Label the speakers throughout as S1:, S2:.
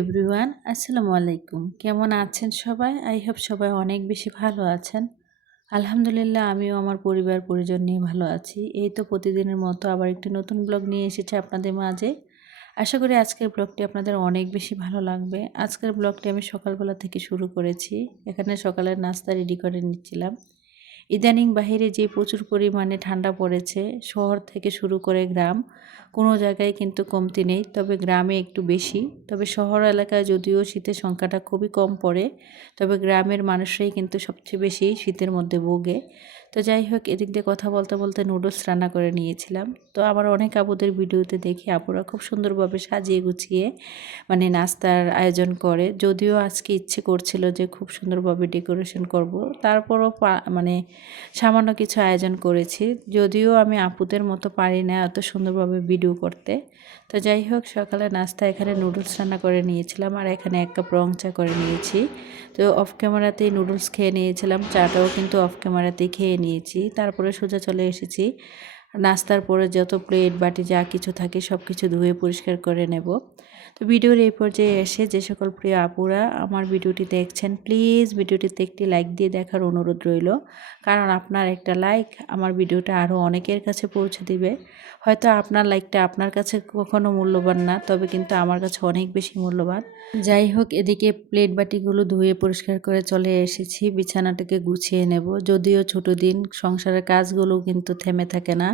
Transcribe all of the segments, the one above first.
S1: Everyone, আসসালামু আলাইকুম। কেমন আছেন সবাই? আই হোপ সবাই অনেক বেশি ভালো আছেন। আলহামদুলিল্লাহ, আমিও আমার পরিবার, পরিজন নিয়ে ভালো আছি। এই তো প্রতিদিনের মতো আবার একটি নতুন ব্লগ নিয়ে এসেছে আপনাদের মাঝে। আশা করি আজকের ব্লগটি আপনাদের অনেক বেশি ভালো লাগবে। আজকের ব্লগটি আমি সকালবেলা থেকে শুরু করেছি। এখানে সকালের নাস্তা রেডি করে নিচ্ছিলাম। ইদানিং বাহিরে যে প্রচুর পরিমাণে ঠান্ডা পড়েছে, শহর থেকে শুরু করে গ্রাম, কোনো জায়গায় কিন্তু কমতি নেই, তবে গ্রামে একটু বেশি। তবে শহর এলাকায় যদিও শীতের সংখ্যাটা খুবই কম পড়ে, তবে গ্রামের মানুষরাই কিন্তু সবচেয়ে বেশি শীতের মধ্যে ভোগে। তো যাই হোক, এদিক দিয়ে কথা বলতে বলতে নুডলস রান্না করে নিয়েছিলাম। তো আমার অনেক আবুদের ভিডিওতে দেখি আপুরা খুব সুন্দরভাবে সাজিয়ে গুছিয়ে মানে নাস্তার আয়োজন করে। যদিও আজকে ইচ্ছে করছিল যে খুব সুন্দরভাবে ডেকোরেশন করব। তারপরও মানে সামান্য কিছু আয়োজন করেছি। যদিও আমি আপুদের মতো পারি না এত সুন্দরভাবে ভিডিও করতে। তো যাই হোক, সকালে নাস্তা এখানে নুডলস রান্না করে নিয়েছিলাম আর এখানে এক কাপ রং চা করে নিয়েছি। তো অফ ক্যামেরাতেই নুডলস খেয়ে নিয়েছিলাম, চাটাও কিন্তু অফ ক্যামেরাতেই খেয়ে নিয়েছি। তারপরে সোজা চলে এসেছি। নাস্তার পরে যত প্লেট, বাটি, যা কিছু থাকে সব কিছু ধুয়ে পরিষ্কার করে নেব। তো ভিডিওর এই পর্যায়ে এসে যে সকল প্রিয় আপুরা আমার ভিডিওটি দেখছেন প্লিজ ভিডিওটিতে একটি লাইক দিয়ে দেখার অনুরোধ রইল। কারণ আপনার একটা লাইক আমার ভিডিওটা আরও অনেকের কাছে পৌঁছে দিবে। হয়তো আপনার লাইকটা আপনার কাছে কখনো মূল্যবান না, তবে কিন্তু আমার কাছে অনেক বেশি মূল্যবান। যাই হোক, এদিকে প্লেট বাটিগুলো ধুয়ে পরিষ্কার করে চলে এসেছি, বিছানাটাকে গুছিয়ে নেব। যদিও ছোট দিন, সংসারের কাজগুলো কিন্তু থেমে থাকে না।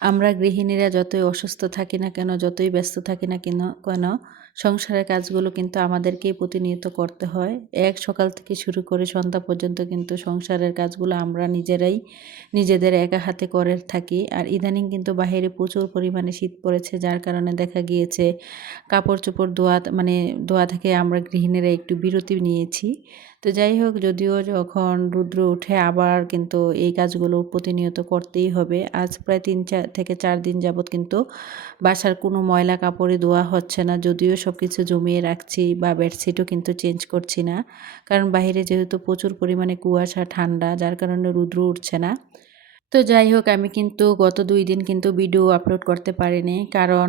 S1: আমরা গৃহিণীরা যতই অসুস্থ থাকি না কেন যতই ব্যস্ত থাকি না কেন কেন সংসারের কাজগুলো কিন্তু আমাদেরকেই প্রতিনিয়ত করতে হয়। এক সকাল থেকে শুরু করে সন্ধ্যা পর্যন্ত কিন্তু সংসারের কাজগুলো আমরা নিজেরাই নিজেদের একা হাতে করে থাকি। আর ইদানিং কিন্তু বাহিরে প্রচুর পরিমাণে শীত পড়েছে, যার কারণে দেখা গিয়েছে কাপড় চোপড় ধোয়া মানে ধোয়া থেকে আমরা গৃহিণীরা একটু বিরতি নিয়েছি। তো যাই হোক, যদিও যখন রুদ্র উঠে আবার কিন্তু এই কাজগুলো প্রতিনিয়ত করতেই হবে। আজ প্রায় তিন চার থেকে চার দিন যাবৎ কিন্তু বাসার কোনো ময়লা কাপড়ে ধোয়া হচ্ছে না, যদিও সব কিছু জমিয়ে রাখছি বা বেডশিটও কিন্তু চেঞ্জ করছি না। কারণ বাইরে যেহেতু প্রচুর পরিমাণে কুয়াশা, ঠান্ডা, যার কারণে রুদ্র উঠছে না। তো যাই হোক, আমি কিন্তু গত দুই দিন কিন্তু ভিডিও আপলোড করতে পারিনি। কারণ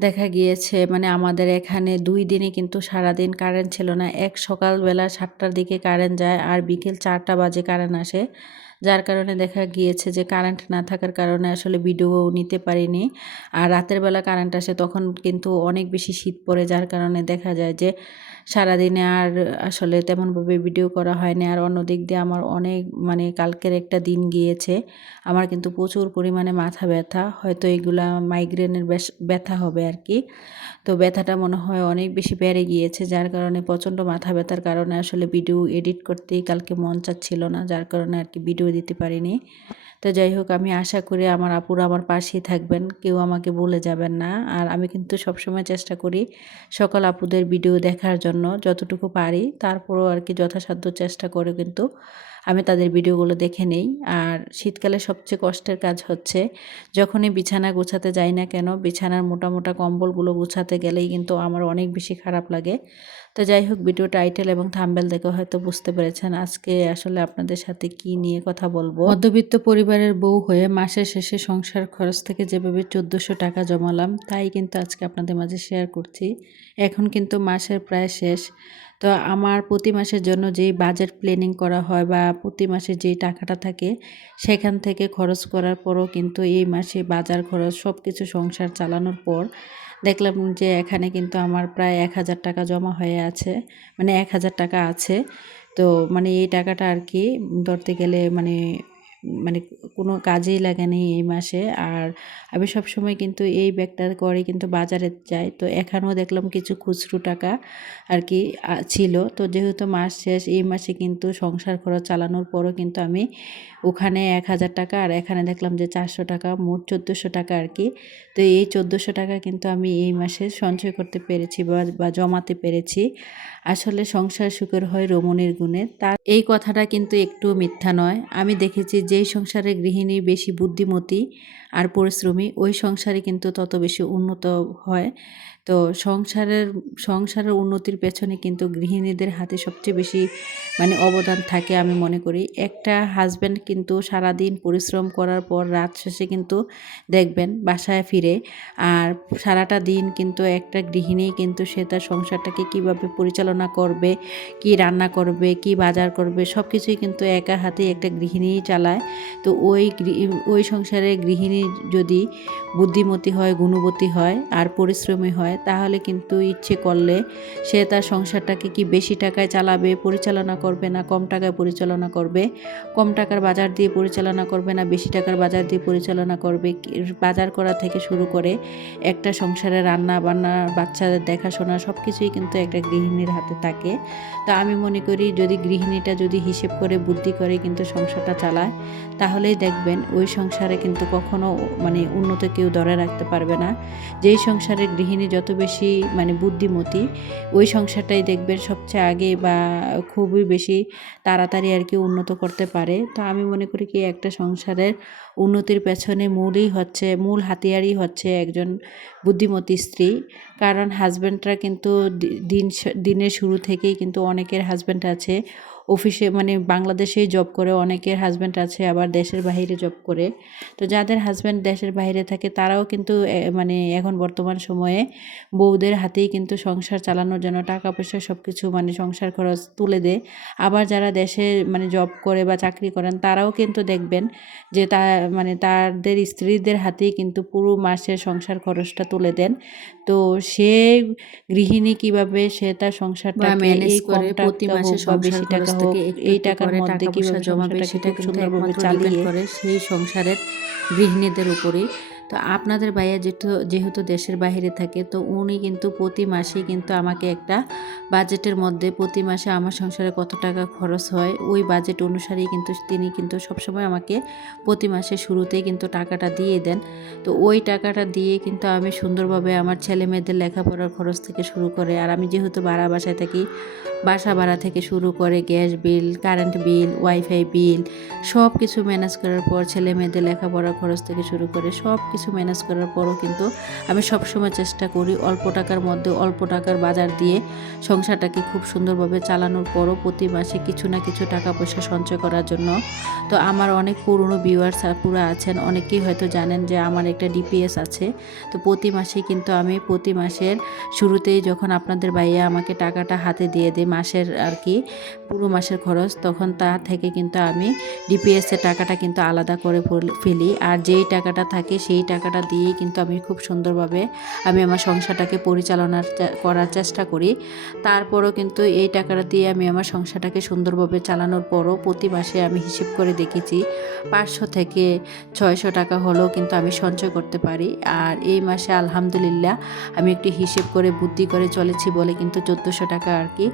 S1: দেখা গিয়েছে মানে আমাদের এখানে দুই দিনে কিন্তু সারাদিন কারেন্ট ছিল না। এক সকালবেলা সাতটার দিকে কারেন্ট যায় আর বিকেল চারটা বাজে কারেন্ট আসে। যার কারণে দেখা গিয়েছে যে কারেন্ট না থাকার কারণে আসলে ভিডিও নিতে পারিনি। আর রাতের বেলা কারেন্ট আসে তখন কিন্তু অনেক বেশি শীত পড়ে, যার কারণে দেখা যায় যে সারাদিনে আর আসলে তেমনভাবে ভিডিও করা হয়নি। আর অন্য দিক দিয়ে আমার অনেক মানে কালকের একটা দিন গিয়েছে। আমার কিন্তু প্রচুর পরিমাণে মাথা ব্যথা। হয়তো এগুলা মাইগ্রেনের ব্যথা হবে আর কি তো ব্যথাটা মনে হয় অনেক বেশি বেড়ে গিয়েছে, যার কারণে প্রচণ্ড মাথা ব্যথার কারণে আসলে ভিডিও এডিট করতেই কালকে মন চাচ্ছিল না, যার কারণে আর কি ভিডিও দিতে পারিনি। তো যাই হোক, আমি আশা করি আমার আপুরা আমার পাশেই থাকবেন। কেউ আমাকে বলে যাবেন না। আর আমি কিন্তু সবসময় চেষ্টা করি সকল আপুদের ভিডিও দেখার জন্য। যতটুকু পারি তারপরও আর কি যথাসাধ্য চেষ্টা করে কিন্তু আমি তাদের ভিডিওগুলো দেখে নেই। আর শীতকালে সবচেয়ে কষ্টের কাজ হচ্ছে, যখনই বিছানা গোছাতে যাই না কেন, বিছানার মোটা মোটা কম্বলগুলো গোছাতে গেলেই কিন্তু আমার অনেক বেশি খারাপ লাগে। তো যাই হোক ভিডিও টাইটেল এবং থাম্বেল দেখে হয়তো বুঝতে পেরেছেন আজকে আসলে আপনাদের সাথে কি নিয়ে কথা বলব। মধ্যবিত্ত পরিবারের বউ হয়ে মাসের শেষে সংসার খরচ থেকে যেভাবে চোদ্দোশো টাকা জমালাম, তাই কিন্তু আজকে আপনাদের মাঝে শেয়ার করছি। এখন কিন্তু মাসের প্রায় শেষ। তো আমার প্রতি মাসের জন্য যেই বাজেট প্ল্যানিং করা হয় বা প্রতি মাসে যেই টাকাটা থাকে, সেখান থেকে খরচ করার পরও কিন্তু এই মাসে বাজার খরচ সব কিছু সংসার চালানোর পর দেখলাম যে এখানে কিন্তু আমার প্রায় এক হাজার টাকা জমা হয়ে আছে মানে এক হাজার টাকা আছে। তো মানে এই টাকাটা আর কি ধরতে গেলে মানে মানে কোনো কাজেই লাগে নেই এই মাসে। আর আমি সব সময় কিন্তু এই ব্যাগটার করে কিন্তু বাজারে যাই। তো এখানেও দেখলাম কিছু খুচরো টাকা আর কি ছিল। তো যেহেতু মাস শেষ, এই মাসে কিন্তু সংসার খরচ চালানোর পরও কিন্তু আমি ওখানে এক হাজার টাকা আর এখানে দেখলাম যে চারশো টাকা, মোট চোদ্দোশো টাকা আর কি। তো এই চোদ্দোশো টাকা কিন্তু আমি এই মাসে সঞ্চয় করতে পেরেছি বা জমাতে পেরেছি। আসলে সংসার সুখের হয় রমণীর গুণে। তার এই কথাটা কিন্তু একটু মিথ্যা নয়। আমি দেখেছি যেই সংসারে গৃহিণী বেশি বুদ্ধিমতী আর পরিশ্রমী, ওই সংসারে কিন্তু তত বেশি উন্নত হয়।
S2: তো সংসারের সংসারের উন্নতির পেছনে কিন্তু গৃহিণীদের হাতে সবচেয়ে বেশি মানে অবদান থাকে আমি মনে করি। একটা হাজব্যান্ড কিন্তু সারাদিন পরিশ্রম করার পর রাত শেষে কিন্তু দেখবেন বাসায় ফিরে আর সারাটা দিন কিন্তু একটা গৃহিণী কিন্তু সে তার সংসারটাকে কীভাবে পরিচালনা করবে, কি রান্না করবে, কি বাজার করবে সব কিছুই কিন্তু একা হাতে একটা গৃহিণীই চালায়। তো ওই ওই সংসারে গৃহিণী যদি বুদ্ধিমতী হয়, গুণবতী হয় আর পরিশ্রমী হয় তাহলে কিন্তু ইচ্ছে করলে সে তার সংসারটাকে কি বেশি টাকায় চালাবে, পরিচালনা করবে না কম টাকায় পরিচালনা করবে? কম টাকার বাজার দিয়ে পরিচালনা করবে না বেশি টাকার বাজার দিয়ে পরিচালনা করবে? বাজার করা থেকে শুরু করে একটা সংসারে রান্না বান্না, বাচ্চাদের দেখাশোনা সব কিছুই কিন্তু একটা গৃহিণীর হাতে থাকে। তা আমি মনে করি যদি গৃহিণীটা যদি হিসেব করে, বুদ্ধি করে কিন্তু সংসারটা চালায় তাহলেই দেখবেন ওই সংসারে কিন্তু কখনো মানে উন্নত কেউ ধরে রাখতে পারবে না। যেই সংসারে গৃহিণী যত বেশি মানে বুদ্ধিমতী, ওই সংসারটাই দেখবেন সবচেয়ে আগে বা খুবই বেশি তাড়াতাড়ি আর কি উন্নত করতে পারে। তো আমি মনে করি কি একটা সংসারের উন্নতির পেছনে মূলই হচ্ছে, মূল হাতিয়ারই হচ্ছে একজন বুদ্ধিমতী স্ত্রী। কারণ হাজব্যান্ডরা কিন্তু দিন দিনের শুরু থেকেই কিন্তু অনেকের হাজব্যান্ড আছে। অফিসে মানে বাংলাদেশেই জব করে, অনেকের হাজব্যান্ড আছে, আবার দেশের বাইরে জব করে। তো যাদের হাজব্যান্ড দেশের বাইরে থাকে, তারাও কিন্তু মানে এখন বর্তমান সময়ে বউদের হাতেই কিন্তু সংসার চালানোর জন্য টাকা পয়সা সব কিছু মানে সংসার খরচ তুলে দেয়। আবার যারা দেশে মানে জব করে বা চাকরি করেন, তারাও কিন্তু দেখবেন যে তা মানে তাদের স্ত্রীদের হাতেই কিন্তু পুরো মাসের সংসার খরচটা তুলে দেন। তো সে গৃহিণী কীভাবে সে তার সংসারটা ম্যানেজ
S1: করে প্রতি মাসে
S2: সব বেশি টাকা হোক
S1: থেকে
S2: এই টাকার
S1: করে
S2: মধ্যে কীভাবে
S1: জমাবে
S2: করে
S1: সেটা কিন্তু একমাত্র
S2: চালিয়ে
S1: ডিপেন্ড করে সেই সংসারের গৃহিণীদের উপরেই। তো আপনাদের ভাইয়া যেহেতু যেহেতু দেশের বাইরে থাকে, তো উনি কিন্তু প্রতি মাসেই কিন্তু আমাকে একটা বাজেটের মধ্যে প্রতি মাসে আমার সংসারে কত টাকা খরচ হয়, ওই বাজেট অনুসারেই কিন্তু তিনি কিন্তু সবসময় আমাকে প্রতি মাসে শুরুতেই কিন্তু টাকাটা দিয়ে দেন। তো ওই টাকাটা দিয়ে কিন্তু আমি সুন্দরভাবে আমার ছেলে মেয়েদের লেখাপড়ার খরচ থেকে শুরু করে, আর আমি যেহেতু ভাড়া বাসায় থাকি বাসা ভাড়া থেকে শুরু করে gas bill, current bill, wifi bill সব কিছু ম্যানেজ করার পর ছেলে মেয়েদের লেখাপড়ার খরচ থেকে শুরু করে সব কিছু ম্যানেজ করার পরও কিন্তু আমি সবসময় চেষ্টা করি অল্প টাকার মধ্যে অল্প টাকার বাজার দিয়ে সংসারটাকে খুব সুন্দরভাবে চালানোর পরও প্রতি মাসে কিছু না কিছু টাকা পয়সা সঞ্চয় করার জন্য তো আমার অনেক পুরনো ভিউয়ার্স পুরো আছেন, অনেকেই হয়তো জানেন যে আমার একটা ডিপিএস আছে। তো প্রতি মাসে কিন্তু আমি প্রতি মাসের শুরুতেই যখন আপনাদের ভাইয়া আমাকে টাকাটা হাতে দিয়ে দেয় মাসের আর কি, পুরো মাসের খরচ, তখন তা থেকে কিন্তু আমি ডিপিএস এর টাকাটা কিন্তু আলাদা করে ফেল- আর যেই টাকাটা থাকে সেই টাকাটা দিয়েই কিন্তু আমি খুব সুন্দরভাবে আমি আমার সংসারটাকে পরিচালনার চে- করার চেষ্টা করি। তারপরও কিন্তু এই টাকাটা দিয়ে আমি আমার সংসারটাকে সুন্দরভাবে চালানোর পরও প্রতি মাসে আমি হিসেব করে দেখেছি। পাঁচশো থেকে ছয়শো টাকা হলেও কিন্তু আমি সঞ্চয় করতে পারি। আর এই মাসে আলহামদুলিল্লাহ আমি একটি হিসেব করে বুদ্ধি করে চলেছি বলে কিন্তু চোদ্দোশো টাকা আর কি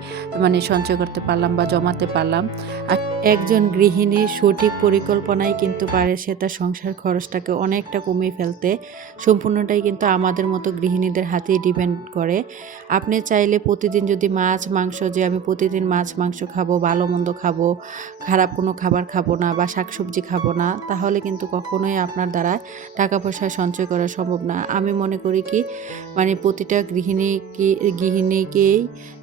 S1: মানে সঞ্চয় করতে পারলাম বা জমাতে পারলাম। আর একজন গৃহিণীর সঠিক পরিকল্পনায় কিন্তু পারে সে তার সংসার খরচটাকে অনেকটা কমিয়ে ফেলতে। সম্পূর্ণটাই কিন্তু আমাদের মতো গৃহিণীদের হাতেই ডিপেন্ড করে। আপনি চাইলে প্রতিদিন যদি মাছ, মাংস, যে আমি প্রতিদিন মাছ, মাংস খাব, ভালো মন্দ খাব, খারাপ কোনো খাবার খাব না বা শাকসবজি খাব না, তাহলে কিন্তু কখনোই আপনার দ্বারা টাকা পয়সা সঞ্চয় করা সম্ভব না। আমি মনে করি কি মানে প্রতিটা গৃহিণী কি, গৃহিণীকেই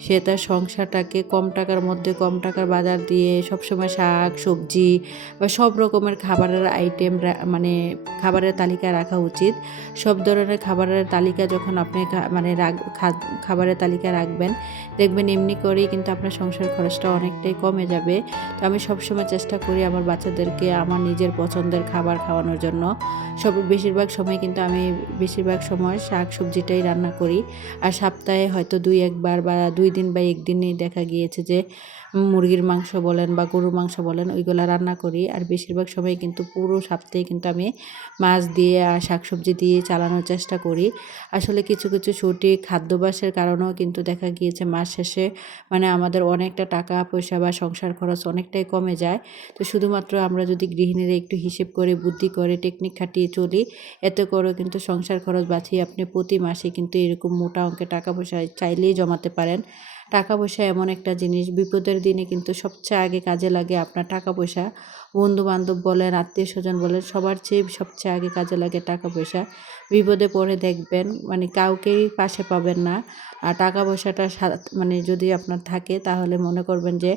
S1: সে তার সংসারটাকে কম টাকার মধ্যে কম টাকার বাজার দিয়ে সবসময় শাক, সবজি বা সব রকমের খাবারের আইটেম মানে খাবারের তালিকা রাখা উচিত। সব ধরনের খাবারের তালিকা যখন আপনি মানে খাবারের তালিকা রাখবেন, দেখবেন এমনি করেই কিন্তু আপনার সংসার খরচটা অনেকটাই কমে যাবে। তো আমি সবসময় চেষ্টা করি আমার বাচ্চাদেরকে আমার নিজের পছন্দের খাবার খাওয়ানোর জন্য। সব, বেশিরভাগ সময় কিন্তু আমি বেশিরভাগ সময় শাক সবজিটাই রান্না করি। আর সপ্তাহে হয়তো দুই একবার বা দুই দিন বা একদিনই দেখা গিয়েছে যে মুরগির মাংস বলেন বা গরুর মাংস বলেন, ওইগুলো রান্না করি। আর বেশিরভাগ সময় কিন্তু পুরো সপ্তাহে কিন্তু আমি মাছ দিয়ে আর শাকসবজি দিয়ে চালানোর চেষ্টা করি। আসলে কিছু কিছু সঠিক খাদ্যাভ্যাসের কারণেও কিন্তু দেখা গিয়েছে মাস শেষে মানে আমাদের অনেকটা টাকা পয়সা বা সংসার খরচ অনেকটাই কমে যায়। তো শুধুমাত্র আমরা যদি গৃহিণীরা একটু হিসেব করে বুদ্ধি করে টেকনিক খাটিয়ে চলি, এত করে কিন্তু সংসার খরচ বাঁচিয়ে আপনি প্রতি মাসে কিন্তু এরকম মোটা অঙ্কে টাকা পয়সা চাইলেই জমাতে পারেন। টাকা পয়সা এমন একটা জিনিস, বিপদের দিনে কিন্তু সবচেয়ে আগে কাজে লাগে আপনার টাকা পয়সা। বন্ধু বান্ধব বলেন আত্মীয় স্বজন বলেন, সবার চেয়ে সবচেয়ে আগে কাজে লাগে টাকা পয়সা বিপদে পড়ে দেখবেন মানে কাউকেই পাশে পাবেন না। আর টাকা পয়সাটা মানে যদি আপনার থাকে, তাহলে মনে করবেন যে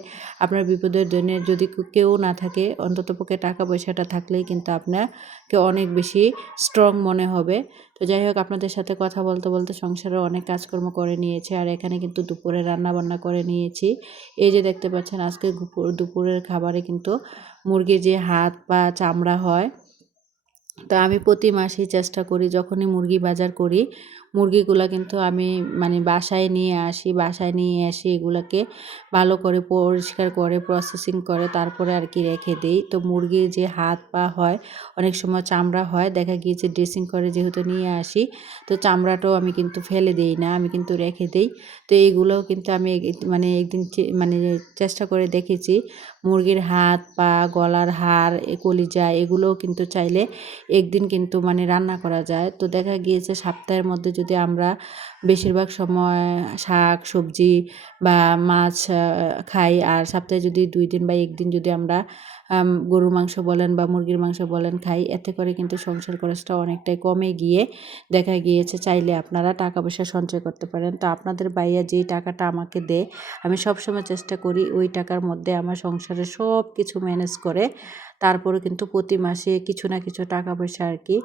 S1: আপনার বিপদের দিনে যদি কেউ না থাকে অন্ততপক্ষে টাকা পয়সাটা থাকলেই কিন্তু আপনাকে অনেক বেশি স্ট্রং মনে হবে। তো যাই হোক, আপনাদের সাথে কথা বলতে বলতে সংসারে অনেক কাজকর্ম করে নিয়েছে, আর এখানে কিন্তু দুপুরে রান্না বান্না করে নিয়েছি। এই যে দেখতে পাচ্ছেন, আজকে দুপুর দুপুরের খাবারে কিন্তু মুরগির যে হাত বা চামড়া হয়, তা আমি প্রতি মাসেই চেষ্টা করি, যখনই মুরগি বাজার করি মুরগিগুলো কিন্তু আমি মানে বাসায় নিয়ে আসি, বাসায় নিয়ে এসে এগুলোকে ভালো করে পরিষ্কার করে প্রসেসিং করে, তারপরে আর কি রেখে দিই। তো মুরগির যে হাত পা হয়, অনেক সময় চামড়া হয়, দেখা গিয়েছে ড্রেসিং করে যেহেতু নিয়ে আসি, তো চামড়াটাও আমি কিন্তু ফেলে দিই না, আমি কিন্তু রেখে দিই। তো এইগুলোও কিন্তু আমি মানে একদিন মানে চেষ্টা করে দেখেছি, মুরগির হাত পা, গলার হাড় কলিজা, এগুলোও কিন্তু চাইলে একদিন কিন্তু মানে রান্না করা যায়। তো দেখা গিয়েছে সপ্তাহের মধ্যে যদি আমরা বেশিরভাগ সময় শাক সবজি বা মাছ খাই আর সপ্তাহে যদি দুই দিন বা একদিন যদি আমরা আম, গরুর মাংস বলেন বা মুরগির মাংস বলেন খাই, এতে করে কিন্তু সংসার খরচটা অনেকটাই কমে গিয়ে দেখা গিয়েছে চাইলে আপনারা টাকা পয়সা সঞ্চয় করতে পারেন। তো আপনাদের বাইয়া যেই টাকাটা আমাকে দেয় আমি সবসময় চেষ্টা করি ওই টাকার মধ্যে আমার সংসারে সব কিছু ম্যানেজ করে তারপরে কিন্তু প্রতি মাসে কিছু না কিছু টাকা পয়সা আর কি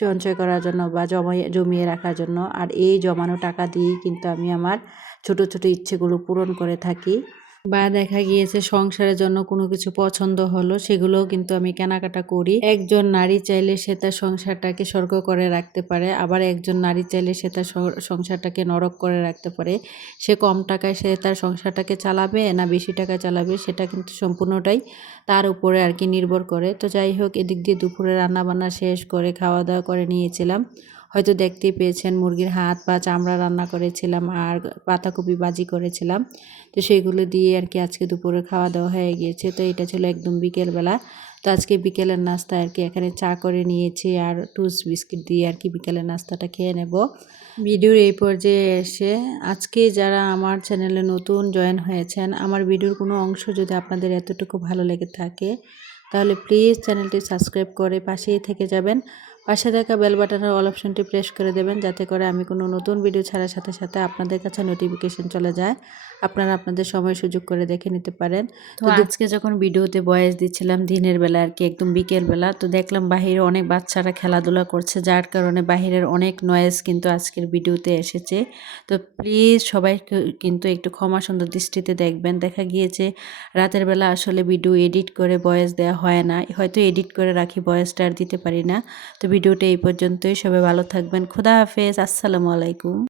S1: সঞ্চয় করার জন্য বা জমাই, জমিয়ে রাখার জন্য। আর এই জমানো টাকা দিয়েই কিন্তু আমি আমার ছোট ছোট ইচ্ছেগুলো পূরণ করে থাকি। বা দেখা গিয়েছে সংসারের জন্য কোনো কিছু পছন্দ হলো, সেগুলোও কিন্তু আমি কেনাকাটা করি। একজন নারী চাইলে সে তার সংসারটাকে স্বর্গ করে রাখতে পারে, আবার একজন নারী চাইলে সে তার সংসারটাকে নরক করে রাখতে পারে। সে কম টাকায় সে তার সংসারটাকে চালাবে না বেশি টাকা চালাবে, সেটা কিন্তু সম্পূর্ণটাই তার উপরে আর কি নির্ভর করে। তো যাই হোক, এদিক দিয়ে দুপুরে রান্না বান্না শেষ করে খাওয়া দাওয়া করে নিয়েছিলাম। হয়তো দেখতেই পেয়েছেন মুরগির হাত বা চামড়া রান্না করেছিলাম আর পাতাকপি বাজি করেছিলাম। তো সেইগুলো দিয়ে আর কি আজকে দুপুরে খাওয়া দাওয়া হয়ে গিয়েছে। তো এটা ছিল একদম বিকেলবেলা। তো আজকে বিকেলের নাস্তা আর কি এখানে চা করে নিয়েছি আর টুস বিস্কিট দিয়ে আর কি বিকেলের নাস্তাটা খেয়ে নেব। ভিডিওর এই পর্যায়ে এসে আজকে যারা আমার চ্যানেলে নতুন জয়েন হয়েছেন, আমার ভিডিওর কোনো অংশ যদি আপনাদের এতটুকু ভালো লেগে থাকে, তাহলে প্লিজ চ্যানেলটি সাবস্ক্রাইব করে পাশেই থেকে যাবেন। পাশে থাকা বেল বাটনের অল অপশনটি প্রেস করে দেবেন, যাতে করে আমি কোনো নতুন ভিডিও ছাড়ার সাথে সাথে আপনাদের কাছে নোটিফিকেশন চলে যায়। আপনারা আপনাদের সময় সুযোগ করে দেখে নিতে পারেন। তো আজকে যখন ভিডিওতে বয়স দিচ্ছিলাম দিনের বেলা আর কি একদম বিকেল বেলা তো দেখলাম বাহিরে অনেক বাচ্চারা খেলাধুলা করছে যার কারণে বাহিরের অনেক নয়েজ কিন্তু আজকের ভিডিওতে এসেছে। তো প্লিজ সবাই কিন্তু একটু ক্ষমা সুন্দর দৃষ্টিতে দেখবেন। দেখা গিয়েছে রাতের বেলা আসলে ভিডিও এডিট করে বয়েস দেওয়া হয় না। হয়তো এডিট করে রাখি বয়েসটা আর দিতে পারি না। তো ভিডিওটা এই পর্যন্তই। সবাই ভালো থাকবেন। খুদা হাফেজ। আসসালামু আলাইকুম।